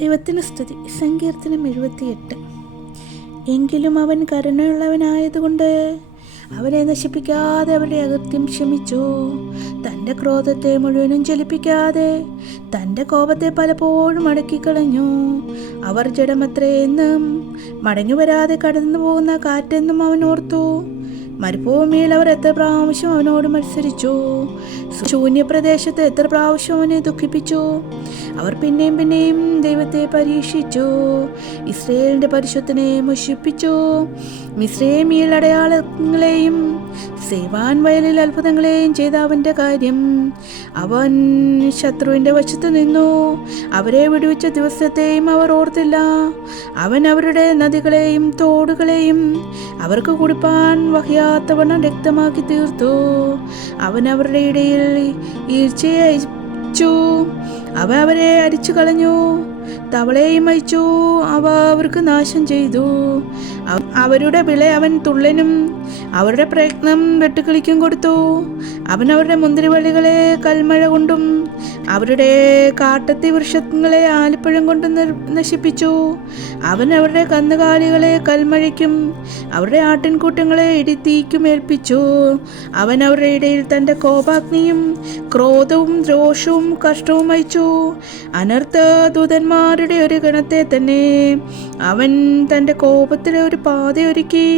ദൈവത്തിന് സ്തുതി. സങ്കീർത്തനം എഴുപത്തിയെട്ട്. എങ്കിലും അവൻ കരുണയുള്ളവനായതുകൊണ്ട് അവനെ നശിപ്പിക്കാതെ അവരുടെ അകൃത്യം ക്ഷമിച്ചു. തന്റെ ക്രോധത്തെ മുഴുവനും ചലിപ്പിക്കാതെ തന്റെ കോപത്തെ പലപ്പോഴും അടക്കിക്കളഞ്ഞു. അവർ ജഡമത്രയെന്നും മടങ്ങി വരാതെ കടന്നു പോകുന്ന കാറ്റെന്നും അവൻ ഓർത്തു. മരുഭൂമിയിൽ അവർ എത്ര പ്രാവശ്യം അവനോട് മത്സരിച്ചു. ശൂന്യപ്രദേശത്ത് എത്ര പ്രാവശ്യം അവനെ ദുഃഖിപ്പിച്ചു? അവർ പിന്നെയും പിന്നെയും ദൈവത്തെ പരീക്ഷിച്ചു. ഇസ്രയേലിന്റെ പരിശുദ്ധനെ മുഷിപ്പിച്ചു മിശ്രേമിയിൽ അടയാളങ്ങളെയും സേവാൻ വയലിൽ അത്ഭുതങ്ങളെയും ചെയ്ത അവന്റെ കാര്യം അവൻ ശത്രുവിന്റെ വശത്ത് നിന്നു. അവരെ വിടുവിച്ച ദിവസത്തെയും അവർ ഓർത്തില്ല. അവൻ അവരുടെ നദികളെയും തോടുകളെയും അവർക്ക് കുടിപ്പാൻ വഹിയാത്തവണ്ണം രക്തമാക്കി തീർത്തു. അവൻ അവരുടെ ഇടയിൽ ഈർച്ചയെ അയച്ചു അവ അവരെ അരിച്ചു കളഞ്ഞു തവളയെയും അയച്ചു അവ അവർക്ക് നാശം ചെയ്തു. അവ- അവരുടെ വിള അവൻ തുള്ളനും അവരുടെ പ്രയത്നം വെട്ടുക്കിളിക്കും കൊടുത്തു. അവൻ അവരുടെ മുന്തിരിവള്ളികളെ കൽമഴ കൊണ്ടും അവരുടെ കാട്ടത്തി വൃക്ഷങ്ങളെ ആലിപ്പഴം കൊണ്ടും നശിപ്പിച്ചു. അവൻ അവരുടെ കന്നുകാലികളെ കൽമഴയ്ക്കും അവരുടെ ആട്ടിൻകൂട്ടങ്ങളെ ഇടിത്തീക്കും ഏൽപ്പിച്ചു. അവൻ അവരുടെ ഇടയിൽ തന്റെ കോപാഗ്നിയും ക്രോധവും രോഷവും കഷ്ടവും അയച്ചു അനർത്ഥ ദൂതന്മാരുടെ ഒരു ഗണത്തെ തന്നെ. അവൻ തന്റെ കോപത്തിലെ ഒരു പാതയൊരുക്കി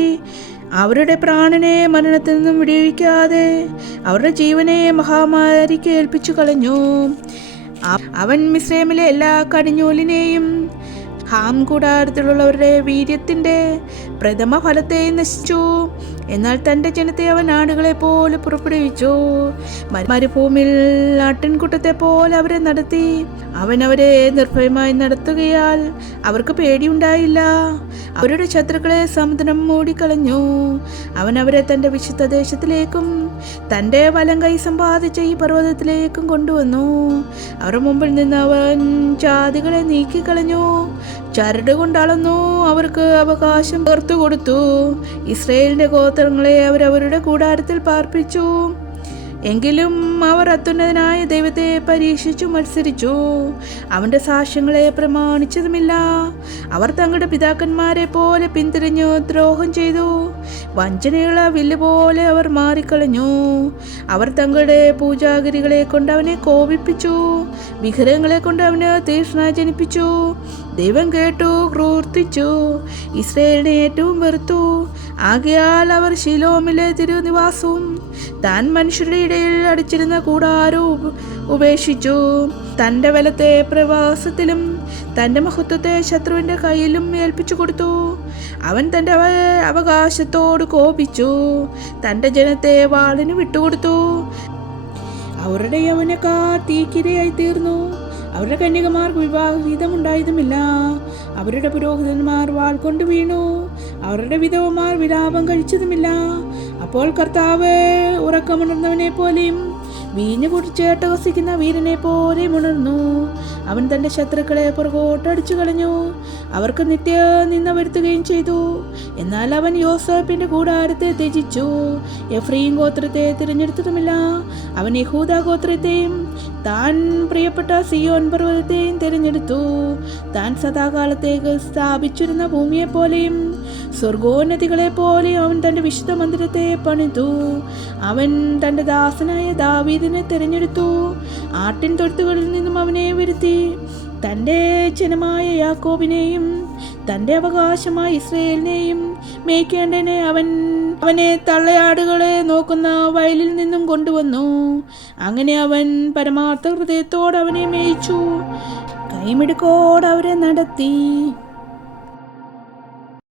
അവരുടെ പ്രാണനെ മരണത്തിൽ നിന്നും വിടിവിക്കാതെ അവരുടെ ജീവനെ മഹാമാരിക്ക് ഏൽപ്പിച്ചു കളഞ്ഞു. അവൻ മിശ്രമിലെ എല്ലാ കടിഞ്ഞൂലിനെയും ഹാം കൂടാരത്തിലുള്ളവരുടെ വീര്യത്തിന്റെ പ്രഥമ ഫലത്തെ നശിച്ചു. എന്നാൽ തന്റെ ജനത്തെ അവൻ ആടുകളെ പോലെ പുറപ്പെടുവിച്ചു. മരുഭൂമിൽ ആട്ടിൻകൂട്ടത്തെ പോലെ അവരെ നടത്തി. അവൻ അവരെ നിർഭയമായി നടത്തുകയാൽ അവർക്ക് പേടിയുണ്ടായില്ല. അവരുടെ ശത്രുക്കളെ സമുദ്രം മൂടിക്കളഞ്ഞു. അവൻ അവരെ തന്റെ വിശുദ്ധ ദേശത്തിലേക്കും തന്റെ വലം കൈ സമ്പാദിച്ച ഈ പർവതത്തിലേക്കും കൊണ്ടുവന്നു. അവരുടെ മുമ്പിൽ നിന്ന് അവൻ ജാതികളെ നീക്കിക്കളഞ്ഞു. ചരട് കൊണ്ടളന്നു അവർക്ക് അവകാശം പുറത്തു കൊടുത്തു. ഇസ്രയേലിന്റെ ഗോത്രങ്ങളെ അവരവരുടെ കൂടാരത്തിൽ പാർപ്പിച്ചു. എങ്കിലും അവർ അത്യുന്നതനായ ദൈവത്തെ പരീക്ഷിച്ചു മത്സരിച്ചു. അവന്റെ സാക്ഷ്യങ്ങളെ പ്രമാണിച്ചതുമില്ല. അവർ തങ്ങളുടെ പിതാക്കന്മാരെ പോലെ പിന്തിരിഞ്ഞു ദ്രോഹം ചെയ്തു. വഞ്ചനയുള്ള വില്ല് പോലെ അവർ മാറിക്കളഞ്ഞു. അവർ തങ്ങളുടെ പൂജാഗിരികളെ കൊണ്ട് അവനെ കോപിപ്പിച്ചു. വിഗ്രഹങ്ങളെ കൊണ്ട് അവന് തീഷ്ണ ജനിപ്പിച്ചു. ദൈവം കേട്ടു ക്രൂർത്തിച്ചു. ഇസ്രയേലിനെ ഏറ്റവും വെറുത്തു. ആകയാൽ അവർ ശിലോമിലെ തിരുനിവാസവും താൻ മനുഷ്യരുടെ ഇടയിൽ അടിച്ചിരുന്ന കൂടാരോ ഉപേക്ഷിച്ചു. തന്റെ വലത്തെ പ്രവാസത്തിലും തന്റെ മഹത്വത്തെ ശത്രുവിന്റെ കയ്യിലും ഏൽപ്പിച്ചു കൊടുത്തു. അവൻ തന്റെ അവ- അവകാശത്തോട് കോപിച്ചു. തന്റെ ജനത്തെ വാളിന് വിട്ടുകൊടുത്തു. അവരുടെ യൗവനക്കാർ തീക്കിരയായി തീർന്നു. അവരുടെ കന്യകമാർക്ക് വിവാഹിതമുണ്ടായതുമില്ല അവരുടെ പുരോഹിതന്മാർ വാൾ കൊണ്ടു വീണു. അവരുടെ വിധവമാർ വിലാപം കഴിച്ചതുമില്ല. അപ്പോൾ കർത്താവ് ഉറക്കമുണർന്നവനെ പോലെയും വീഞ്ഞു കുടിച്ച് വസിക്കുന്ന വീരനെ പോലെ ഉണർന്നു. അവൻ തന്റെ ശത്രുക്കളെ പുറകോട്ടടിച്ചു കളഞ്ഞു. അവർക്ക് നിത്യ നിന്ന വരുത്തുകയും ചെയ്തു. എന്നാൽ അവൻ യോസഫിന്റെ കൂടാരത്തെ ത്യജിച്ചു. എഫ്രീം ഗോത്രത്തെ തിരഞ്ഞെടുത്തതുമില്ല. അവൻ യഹൂദ ഗോത്രത്തെയും താൻ പ്രിയപ്പെട്ട സിയോൻ പർവതത്തെയും തിരഞ്ഞെടുത്തു. താൻ സദാകാലത്തേക്ക് സ്ഥാപിച്ചിരുന്ന ഭൂമിയെപ്പോലെയും സ്വർഗോന്നതികളെ പോലെ അവൻ തന്റെ വിശുദ്ധ മന്ദിരത്തെ പണിതു. അവൻ തന്റെ ദാസനായ ദാവീദിനെ തിരഞ്ഞെടുത്തു. ആട്ടിൻ തൊഴുത്തുകളിൽ നിന്നും അവനെ വരുത്തി. തന്റെ ജനമായ യാക്കോബിനെയും തന്റെ അവകാശമായ ഇസ്രയേലിനെയും മേയ്ക്കേണ്ടനെ അവൻ അവനെ തള്ളയാടുകളെ നോക്കുന്ന വയലിൽ നിന്നും കൊണ്ടുവന്നു. അങ്ങനെ അവൻ പരമാർത്ഥ ഹൃദയത്തോട് അവനെ മേയിച്ചു. കൈമിടുക്കോട് അവരെ നടത്തി.